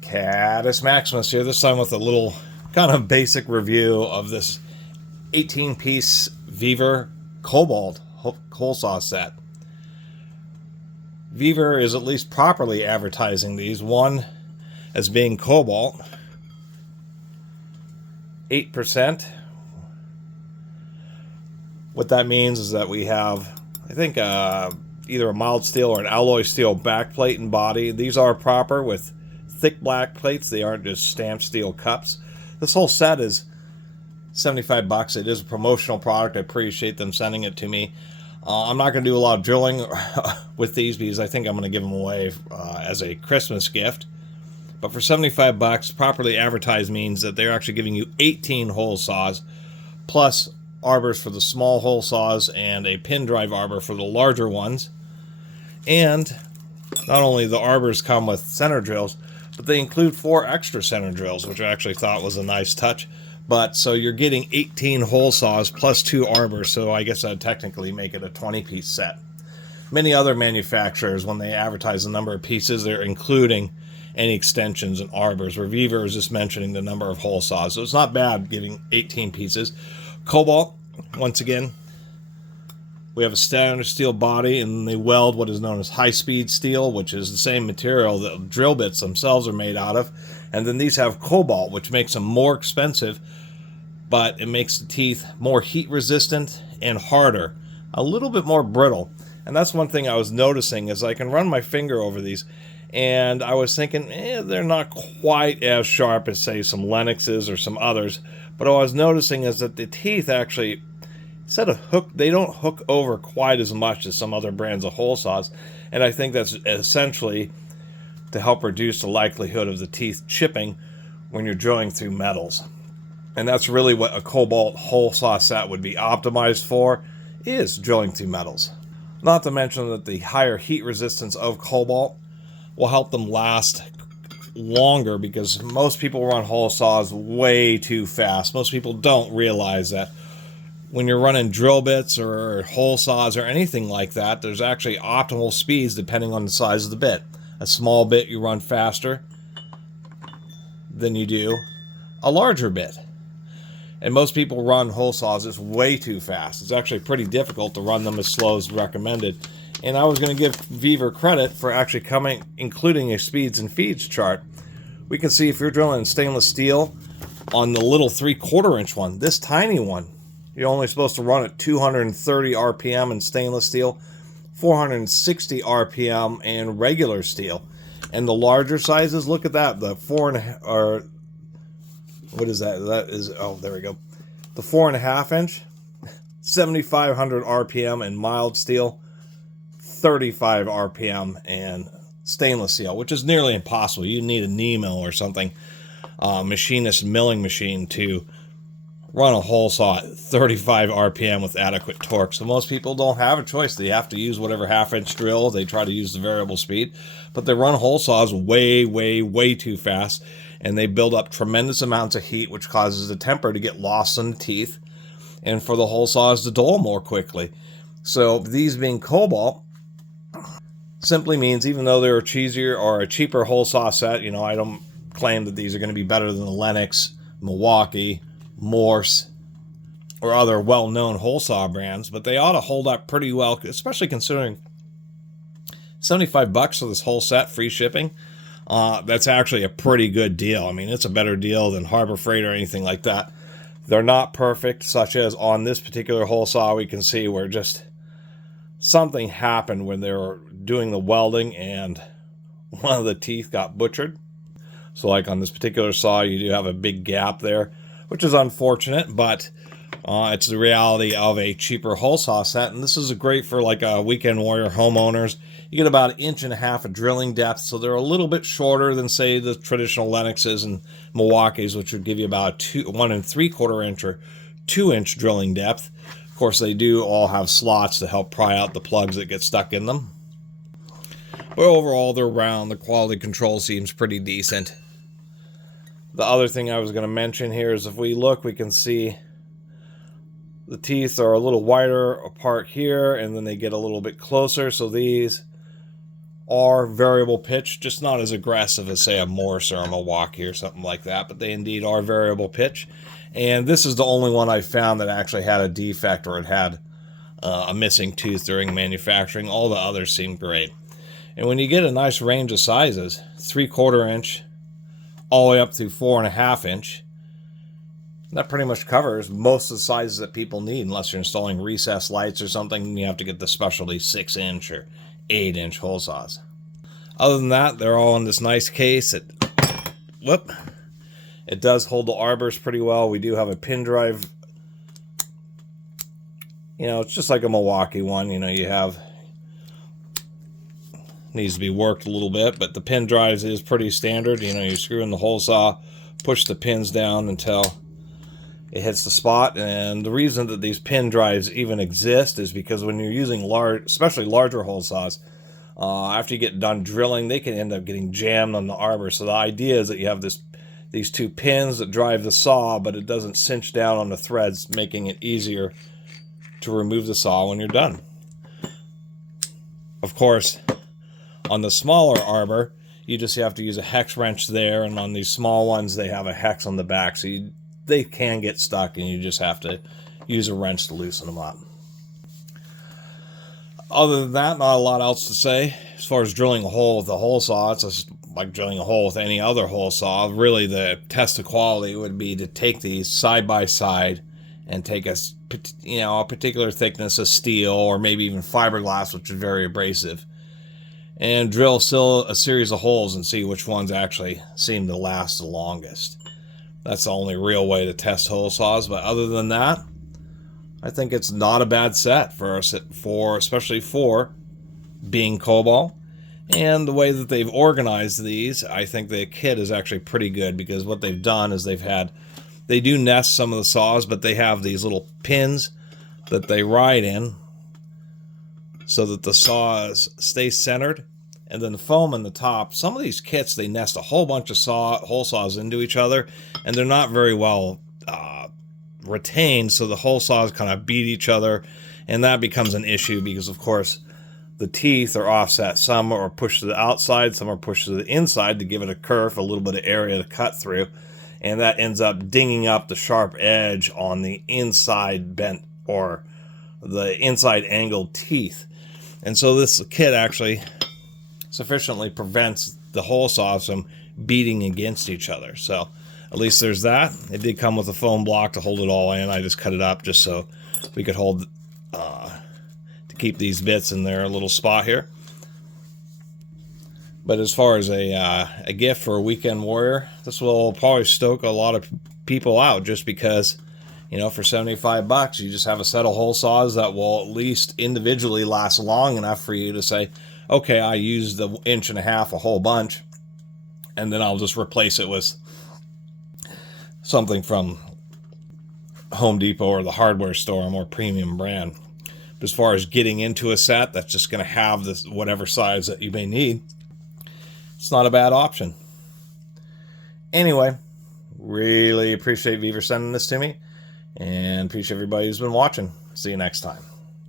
Catus Maximus here, this time with a little kind of basic review of this 18-piece Vevor Cobalt hole saw set. Vevor is at least properly advertising these, one as being Cobalt, 8%. What that means is that we have, I think, either a mild steel or an alloy steel backplate and body. These are proper with thick black plates. They aren't just stamped steel cups. This whole set is $75. It is a promotional product. I appreciate them sending it to me. I'm not going to do a lot of drilling with these because I think I'm going to give them away as a Christmas gift. But for $75, properly advertised means that they're actually giving you 18 hole saws, plus arbors for the small hole saws and a pin drive arbor for the larger ones. And not only the arbors come with center drills, but they include 4 extra center drills, which I actually thought was a nice touch. But so you're getting 18 hole saws plus 2 arbors, so I guess I'd technically make it a 20-piece set. Many other manufacturers, when they advertise the number of pieces, they're including any extensions and arbors, where Vevor is just mentioning the number of hole saws. So it's not bad getting 18 pieces. Cobalt, once again, we have a standard steel body, and they weld what is known as high-speed steel, which is the same material that drill bits themselves are made out of. And then these have Cobalt, which makes them more expensive, but it makes the teeth more heat-resistant and harder, a little bit more brittle. And that's one thing I was noticing, is I can run my finger over these, and I was thinking, they're not quite as sharp as, say, some Lennoxes or some others. But what I was noticing is that the teeth actually, instead of they don't hook over quite as much as some other brands of hole saws. And I think that's essentially to help reduce the likelihood of the teeth chipping when you're drilling through metals. And that's really what a Cobalt hole saw set would be optimized for, is drilling through metals. Not to mention that the higher heat resistance of Cobalt will help them last longer, because most people run hole saws way too fast. Most people don't realize that when you're running drill bits or hole saws or anything like that, there's actually optimal speeds depending on the size of the bit. A small bit you run faster than you do a larger bit. And most people run hole saws just way too fast. It's actually pretty difficult to run them as slow as recommended. And I was going to give Vevor credit for actually including a speeds and feeds chart. We can see if you're drilling stainless steel on the little 3/4 inch one, this tiny one, you're only supposed to run at 230 RPM in stainless steel, 460 RPM in regular steel. And the larger sizes, look at that, the 4.5, or what is that? That is, oh, there we go. The 4.5 inch, 7,500 RPM in mild steel, 35 RPM and stainless steel, which is nearly impossible. You need a knee mill or something, machinist milling machine, to run a hole saw at 35 RPM with adequate torque. So most people don't have a choice. They have to use whatever 1/2 inch drill. They try to use the variable speed, but they run hole saws way, way, way too fast, and they build up tremendous amounts of heat, which causes the temper to get lost in the teeth, and for the hole saws to dull more quickly. So these being Cobalt simply means, even though they're a cheesier or a cheaper hole saw set, I don't claim that these are going to be better than the Lennox, Milwaukee, Morse, or other well-known hole saw brands, but they ought to hold up pretty well, especially considering $75 for this whole set, free shipping. That's actually a pretty good deal. I mean, it's a better deal than Harbor Freight or anything like that. They're not perfect, such as on this particular hole saw, we can see where just something happened when they were doing the welding and one of the teeth got butchered. So like on this particular saw, you do have a big gap there, which is unfortunate, but it's the reality of a cheaper hole saw set. And this is great for like a weekend warrior homeowners. You get about 1.5 inches of drilling depth, so they're a little bit shorter than, say, the traditional Lennoxes and Milwaukees, which would give you about 1 3/4 inch or 2 inch drilling depth. Of course, they do all have slots to help pry out the plugs that get stuck in them. But overall, they're round. The quality control seems pretty decent. The other thing I was going to mention here is if we look, we can see the teeth are a little wider apart here, and then they get a little bit closer. So these are variable pitch, just not as aggressive as, say, a Morse or a Milwaukee or something like that, but they indeed are variable pitch. And this is the only one I found that actually had a defect, or it had a missing tooth during manufacturing. All the others seem great. And when you get a nice range of sizes, 3/4 inch all the way up to 4.5 inch, that pretty much covers most of the sizes that people need, unless you're installing recessed lights or something, and you have to get the specialty 6-inch or 8-inch hole saws. Other than that, they're all in this nice case. It does hold the arbors pretty well. We do have a pin drive. You know, it's just like a Milwaukee one. You know, you have, needs to be worked a little bit, but the pin drives is pretty standard. You know, you screw in the hole saw, push the pins down until it hits the spot. And the reason that these pin drives even exist is because when you're using large, especially larger hole saws, after you get done drilling, they can end up getting jammed on the arbor. So the idea is that you have these two pins that drive the saw, but it doesn't cinch down on the threads, making it easier to remove the saw when you're done. Of course, on the smaller arbor, you just have to use a hex wrench there, and on these small ones, they have a hex on the back, so they can get stuck, and you just have to use a wrench to loosen them up. Other than that, not a lot else to say. As far as drilling a hole with a hole saw, it's just like drilling a hole with any other hole saw. Really, the test of quality would be to take these side by side and take a particular thickness of steel, or maybe even fiberglass, which is very abrasive, and drill still a series of holes and see which ones actually seem to last the longest. That's the only real way to test hole saws. But other than that, I think it's not a bad set especially for being Cobalt. And the way that they've organized these, I think the kit is actually pretty good, because what they've done is they do nest some of the saws, but they have these little pins that they ride in so that the saws stay centered, and then the foam in the top. Some of these kits, they nest a whole bunch of hole saws into each other, and they're not very well retained, so the hole saws kind of beat each other, and that becomes an issue because, of course, the teeth are offset. Some are pushed to the outside, some are pushed to the inside to give it a curve, a little bit of area to cut through, and that ends up dinging up the sharp edge on the inside bent, or the inside angled teeth. And so this kit actually sufficiently prevents the hole saws from beating against each other. So at least there's that. It did come with a foam block to hold it all in. I just cut it up just so we could hold to keep these bits in their little spot here. But as far as a gift for a weekend warrior, this will probably stoke a lot of people out, just because, you know, for $75, you just have a set of hole saws that will at least individually last long enough for you to say, okay, I used the 1.5 inches a whole bunch, and then I'll just replace it with something from Home Depot or the hardware store, a more premium brand. But as far as getting into a set that's just going to have this whatever size that you may need, it's not a bad option. Anyway, really appreciate Vevor sending this to me, and appreciate everybody who's been watching. See you next time.